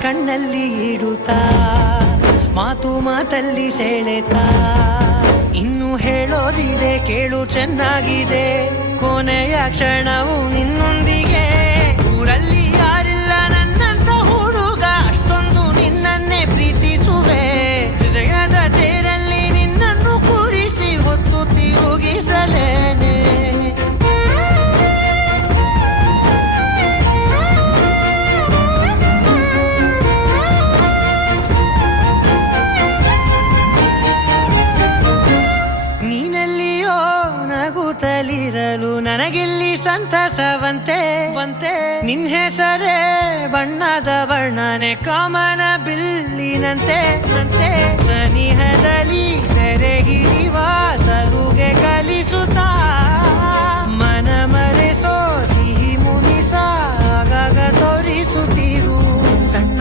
ಕಣ್ಣಲ್ಲಿ ಇಡುತ್ತಾ ಮಾತು ಮಾತಲ್ಲಿ ಸೆಳೆತಾ ಇನ್ನು ಹೇಳೋದಿದೆ ಕೇಳು ಚೆನ್ನಾಗಿದೆ ಕೊನೆಯ ಕ್ಷಣವು ನಿನ್ನೊಂದಿಗೆ ಊರಲ್ಲಿ ಯಾರಿಲ್ಲ ನನ್ನಂತ ಹುಡುಗ ಅಷ್ಟೊಂದು ನಿನ್ನನ್ನೇ ಪ್ರೀತಿಸುವೆ ಹೃದಯದ ತೇರಲ್ಲಿ ನಿನ್ನನ್ನು ಕೂರಿಸಿ ಹೊತ್ತು ತಿರುಗಿಸಲೇನೆ ನಗುತ್ತಲಿರಲು ನನಗಿಲ್ಲಿ ಸಂತಸವಂತೆ ನಿನ್ ಹೆಸರೇ ಬಣ್ಣದ ವರ್ಣನೆ ಕಾಮನ ಬಿಲ್ಲಿನಂತೆ ಸನಿಹದಲ್ಲಿ ಸೆರೆ ಹಿಡಿಯುವ ಸಲುಗೆ ಕಲಿಸುತ್ತಾ